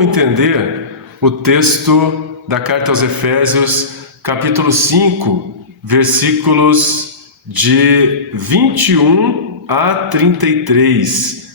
como entender o texto da carta aos Efésios, capítulo 5, versículos de 21 a 33,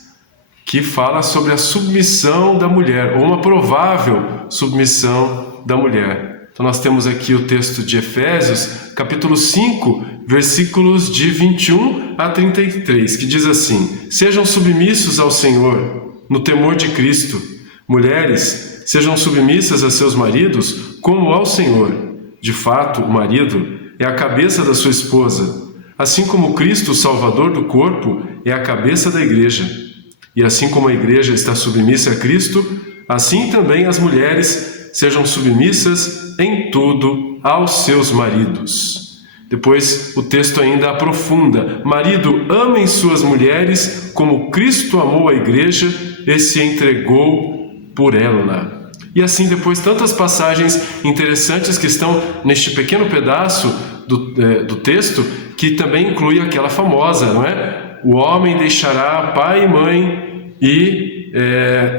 que fala sobre a submissão da mulher, ou uma provável submissão da mulher. Então nós temos aqui o texto de Efésios, capítulo 5, versículos de 21 a 33, que diz assim: Sejam submissos ao Senhor, no temor de Cristo. Mulheres, sejam submissas a seus maridos, como ao Senhor. De fato, o marido é a cabeça da sua esposa, assim como Cristo, o Salvador do corpo, é a cabeça da igreja. E assim como a igreja está submissa a Cristo, assim também as mulheres sejam submissas em tudo aos seus maridos. Depois o texto ainda aprofunda: Marido, amem suas mulheres como Cristo amou a igreja e se entregou por ela. E assim depois tantas passagens interessantes que estão neste pequeno pedaço do texto, que também inclui aquela famosa, não é? O homem deixará pai e mãe e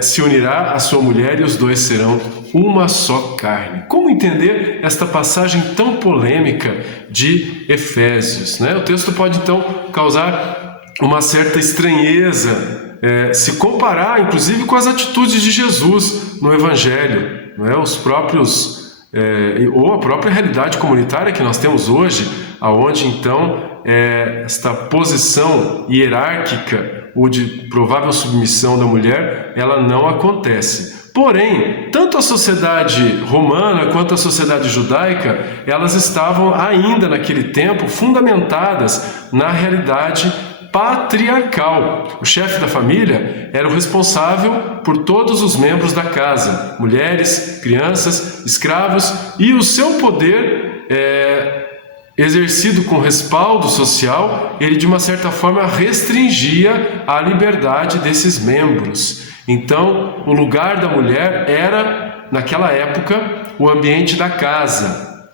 se unirá à sua mulher, e os dois serão uma só carne. Como entender esta passagem tão polêmica de Efésios, né? O texto pode então causar uma certa estranheza, se comparar inclusive com as atitudes de Jesus no Evangelho, não é? Os próprios, ou a própria realidade comunitária que nós temos hoje, aonde então esta posição hierárquica ou de provável submissão da mulher, ela não acontece. Porém, tanto a sociedade romana quanto a sociedade judaica, elas estavam ainda naquele tempo fundamentadas na realidade patriarcal. O chefe da família era o responsável por todos os membros da casa, mulheres, crianças, escravos, e o seu poder exercido com respaldo social, ele de uma certa forma restringia a liberdade desses membros. Então, o lugar da mulher era, naquela época, o ambiente da casa,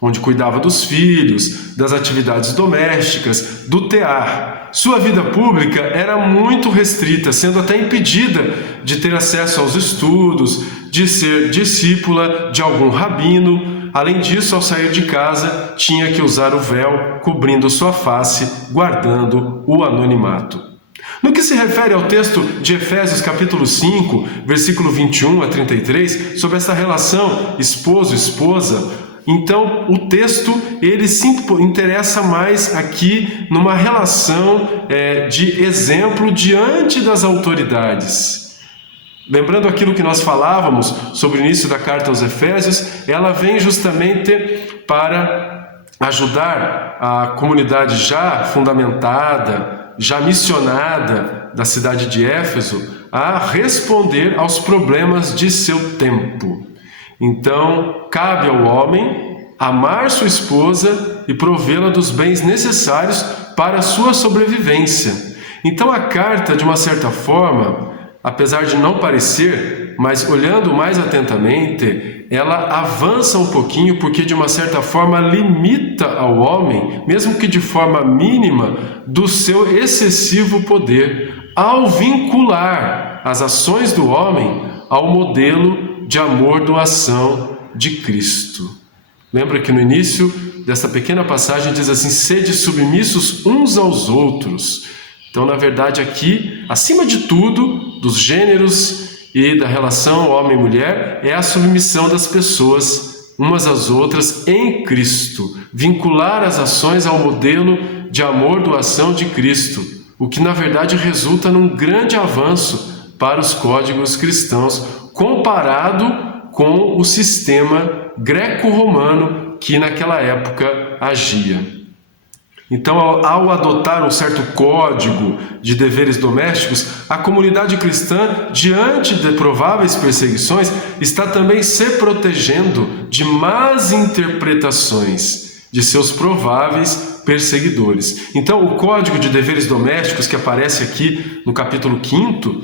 onde cuidava dos filhos, das atividades domésticas, do tear. Sua vida pública era muito restrita, sendo até impedida de ter acesso aos estudos, de ser discípula de algum rabino. Além disso, ao sair de casa, tinha que usar o véu cobrindo sua face, guardando o anonimato. No que se refere ao texto de Efésios capítulo 5, versículo 21 a 33, sobre essa relação esposo-esposa, então o texto ele se interessa mais aqui numa relação de exemplo diante das autoridades. Lembrando aquilo que nós falávamos sobre o início da carta aos Efésios, ela vem justamente para ajudar a comunidade já fundamentada, já missionada da cidade de Éfeso a responder aos problemas de seu tempo. Então, cabe ao homem amar sua esposa e provê-la dos bens necessários para a sua sobrevivência. Então, a carta, de uma certa forma, apesar de não parecer, mas olhando mais atentamente, ela avança um pouquinho porque de uma certa forma limita ao homem, mesmo que de forma mínima, do seu excessivo poder, ao vincular as ações do homem ao modelo de amor-doação de Cristo. Lembra que no início dessa pequena passagem diz assim: sede submissos uns aos outros. Então, na verdade, aqui, acima de tudo, dos gêneros e da relação homem-mulher, é a submissão das pessoas umas às outras em Cristo. Vincular as ações ao modelo de amor-doação de Cristo, o que, na verdade, resulta num grande avanço para os códigos cristãos, comparado com o sistema greco-romano que naquela época agia. Então, ao adotar um certo código de deveres domésticos, a comunidade cristã, diante de prováveis perseguições, está também se protegendo de más interpretações de seus prováveis perseguidores. Então, o código de deveres domésticos que aparece aqui no capítulo 5,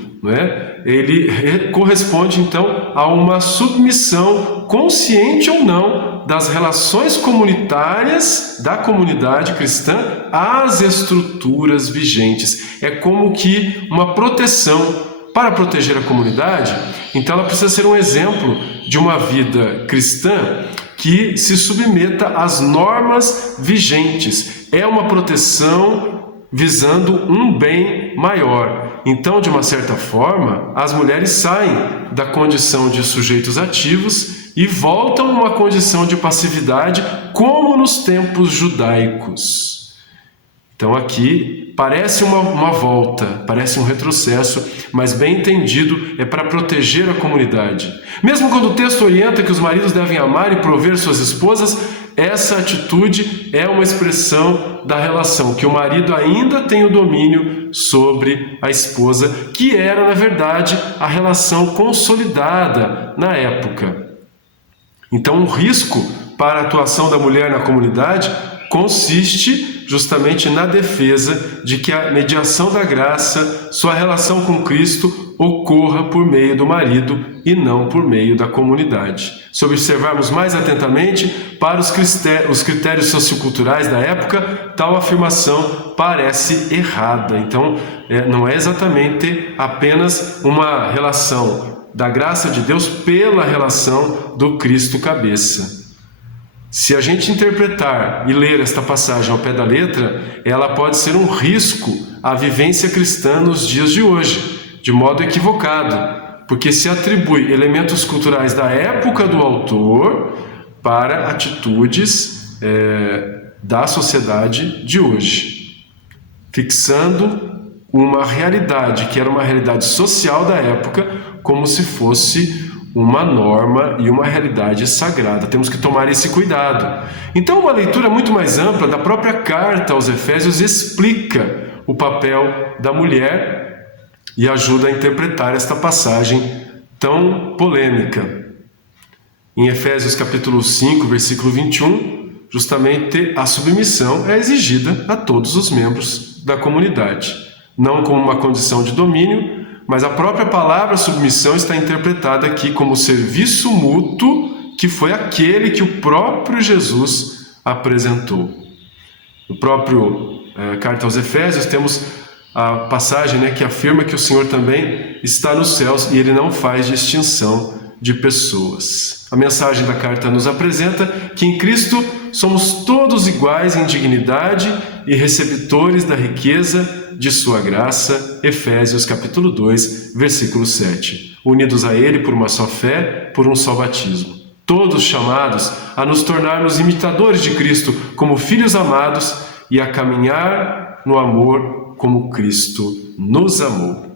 ele corresponde então a uma submissão, consciente ou não, das relações comunitárias da comunidade cristã às estruturas vigentes. É como que uma proteção para proteger a comunidade, então ela precisa ser um exemplo de uma vida cristã que se submeta às normas vigentes. É uma proteção visando um bem maior. Então, de uma certa forma, as mulheres saem da condição de sujeitos ativos e voltam a uma condição de passividade, como nos tempos judaicos. Então aqui parece uma volta, parece um retrocesso, mas bem entendido é para proteger a comunidade. Mesmo quando o texto orienta que os maridos devem amar e prover suas esposas, essa atitude é uma expressão da relação, que o marido ainda tem o domínio sobre a esposa, que era, na verdade, a relação consolidada na época. Então, o risco para a atuação da mulher na comunidade consiste justamente na defesa de que a mediação da graça, sua relação com Cristo, ocorra por meio do marido e não por meio da comunidade. Se observarmos mais atentamente para os critérios socioculturais da época, tal afirmação parece errada. Então, não é exatamente apenas uma relação da graça de Deus pela relação do Cristo cabeça. Se a gente interpretar e ler esta passagem ao pé da letra, ela pode ser um risco à vivência cristã nos dias de hoje, de modo equivocado, porque se atribui elementos culturais da época do autor para atitudes da sociedade de hoje, fixando uma realidade que era uma realidade social da época como se fosse uma norma e uma realidade sagrada. Temos que tomar esse cuidado. Então, uma leitura muito mais ampla da própria carta aos Efésios explica o papel da mulher e ajuda a interpretar esta passagem tão polêmica. Em Efésios capítulo 5, versículo 21, justamente a submissão é exigida a todos os membros da comunidade, não como uma condição de domínio, mas a própria palavra submissão está interpretada aqui como serviço mútuo, que foi aquele que o próprio Jesus apresentou. No próprio carta aos Efésios temos a passagem que afirma que o Senhor também está nos céus e Ele não faz distinção de pessoas. A mensagem da carta nos apresenta que em Cristo somos todos iguais em dignidade e receptores da riqueza de sua graça, Efésios capítulo 2, versículo 7. Unidos a Ele por uma só fé, por um só batismo. Todos chamados a nos tornarmos imitadores de Cristo como filhos amados e a caminhar no amor como Cristo nos amou.